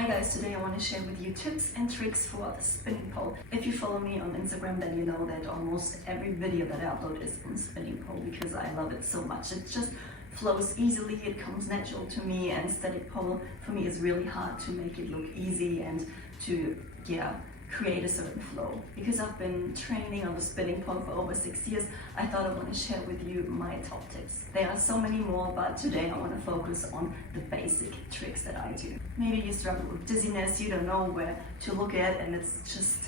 Hi guys, today I want to share with you tips and tricks for the spinning pole. If you follow me on Instagram, then you know that almost every video that I upload is on spinning pole because I love it so much. It just flows easily, it comes natural to me, and static pole for me is really hard to make it look easy and to create a certain flow. Because I've been training on the spinning pole for over 6 years, I thought I want to share with you my top tips. There are so many more, but today I want to focus on the basic tricks that I do. Maybe you struggle with dizziness, you don't know where to look at, and it's just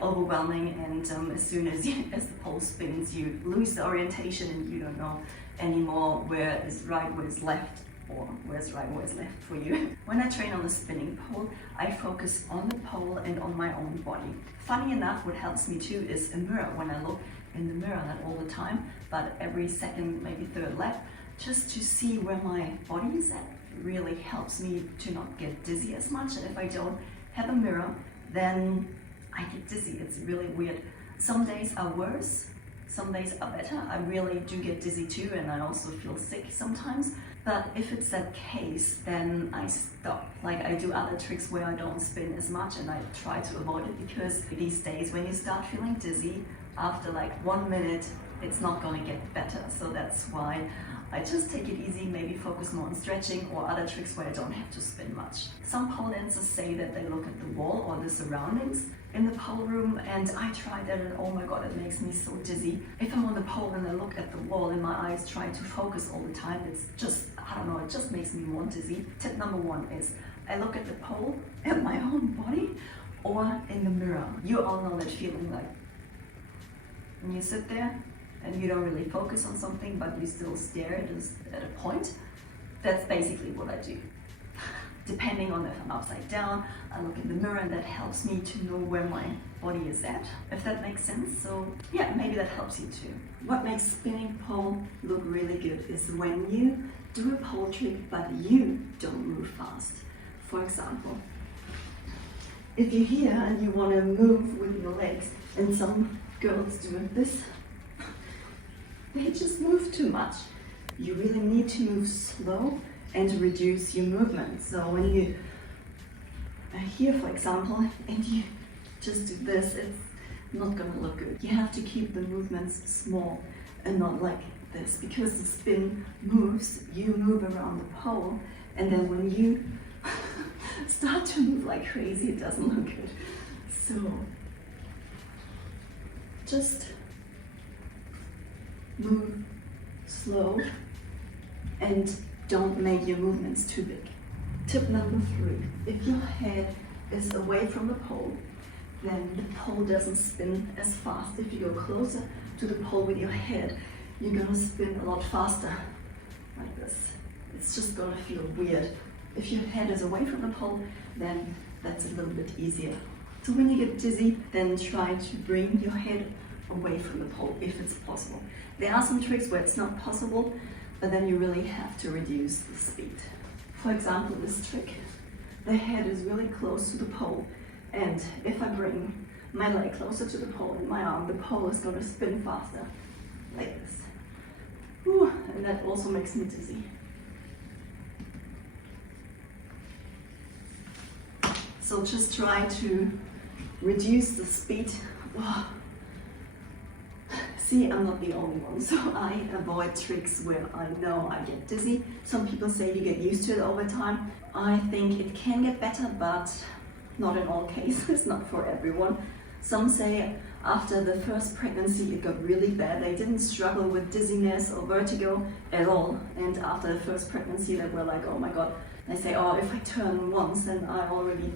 overwhelming, and as soon as the pole spins, you lose the orientation and you don't know anymore where is right, where is left, or where's right, where's left for you. When I train on the spinning pole, I focus on the pole and on my own body. Funny enough, what helps me too is a mirror. When I look in the mirror, not all the time, but every second, maybe third lap, just to see where my body is at, really helps me to not get dizzy as much. And if I don't have a mirror, then I get dizzy. It's really weird. Some days are worse, some days are better. I really do get dizzy too, and I also feel sick sometimes. But if it's that case, then I stop. Like, I do other tricks where I don't spin as much, and I try to avoid it, because these days when you start feeling dizzy, after like 1 minute, it's not gonna get better. So that's why I just take it easy, maybe focus more on stretching or other tricks where I don't have to spin much. Some pole dancers say that they look at the wall or the surroundings in the pole room, and I tried that and oh my god, it makes me so dizzy. If I'm on the pole and I look at the wall and my eyes try to focus all the time, it's just, I don't know, it just makes me more dizzy. Tip number 1 is I look at the pole, at my own body, or in the mirror. You all know that feeling, like when you sit there and you don't really focus on something, but you still stare at a point. That's basically what I do. Depending on if I'm upside down, I look in the mirror, and that helps me to know where my body is at, if that makes sense. So yeah, maybe that helps you too. What makes spinning pole look really good is when you do a pole trick, but you don't move fast. For example, if you're here and you want to move with your legs, and some girls do this, they just move too much. You really need to move slow and reduce your movement. So when you are here, for example, and you just do this, it's not gonna look good. You have to keep the movements small and not like this, because the spin moves, you move around the pole, and then when you start to move like crazy, it doesn't look good. So just move slow and don't make your movements too big. Tip number 3, if your head is away from the pole, then the pole doesn't spin as fast. If you go closer to the pole with your head, you're gonna spin a lot faster, like this. It's just gonna feel weird. If your head is away from the pole, then that's a little bit easier. So when you get dizzy, then try to bring your head away from the pole if it's possible. There are some tricks where it's not possible, but then you really have to reduce the speed. For example, this trick, the head is really close to the pole, and if I bring my leg closer to the pole and my arm, the pole is going to spin faster, like this. Whew, and that also makes me dizzy. So just try to reduce the speed. Oh. See, I'm not the only one, so I avoid tricks where I know I get dizzy. Some people say you get used to it over time. I think it can get better, but not in all cases, not for everyone. Some say after the first pregnancy it got really bad. They didn't struggle with dizziness or vertigo at all. And after the first pregnancy they were like, oh my god. They say, oh, if I turn once, then I already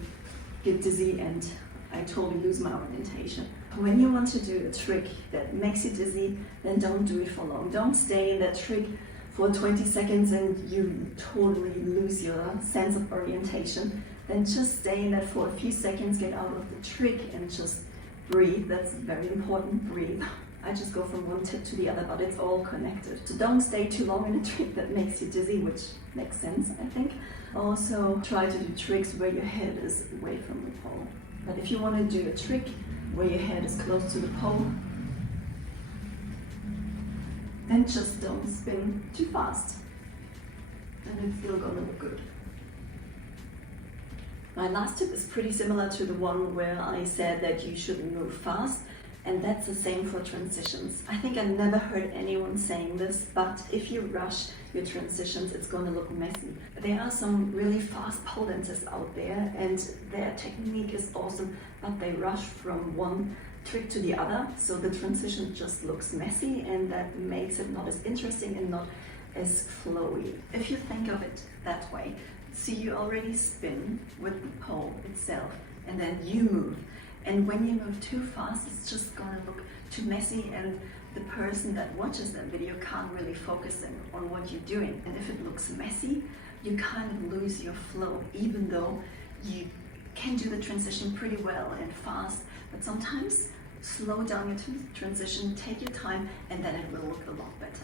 get dizzy and I totally lose my orientation. When you want to do a trick that makes you dizzy, then don't do it for long. Don't stay in that trick for 20 seconds and you totally lose your sense of orientation. Then just stay in that for a few seconds, get out of the trick and just breathe. That's very important, breathe. I just go from one tip to the other, but it's all connected. So don't stay too long in a trick that makes you dizzy, which makes sense, I think. Also try to do tricks where your head is away from the pole. But if you want to do a trick where your head is close to the pole, then just don't spin too fast. Then it's still gonna look good. My last tip is pretty similar to the one where I said that you shouldn't move fast, and that's the same for transitions. I think I never heard anyone saying this, but if you rush your transitions, it's going to look messy. There are some really fast pole dancers out there, and their technique is awesome, but they rush from one trick to the other, so the transition just looks messy, and that makes it not as interesting and not as flowy. If you think of it that way, so you already spin with the pole itself, and then you move. And when you move too fast, it's just gonna look too messy, and the person that watches that video can't really focus on what you're doing. And if it looks messy, you kind of lose your flow, even though you can do the transition pretty well and fast. But sometimes slow down your transition, take your time, and then it will look a lot better.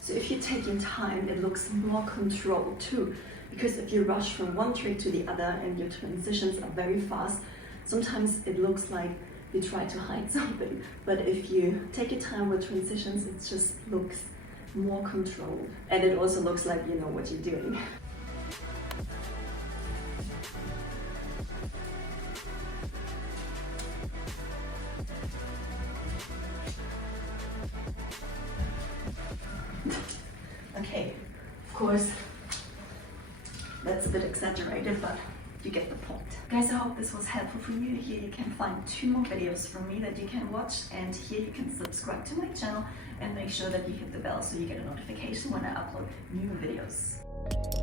So if you take your time, it looks more controlled too, because if you rush from one trick to the other and your transitions are very fast, sometimes it looks like you try to hide something. But if you take your time with transitions, it just looks more controlled. And it also looks like you know what you're doing. Okay, of course, that's a bit exaggerated, but you get the point. Guys, I hope this was helpful for you. Here you can find 2 more videos from me that you can watch, and here you can subscribe to my channel and make sure that you hit the bell so you get a notification when I upload new videos.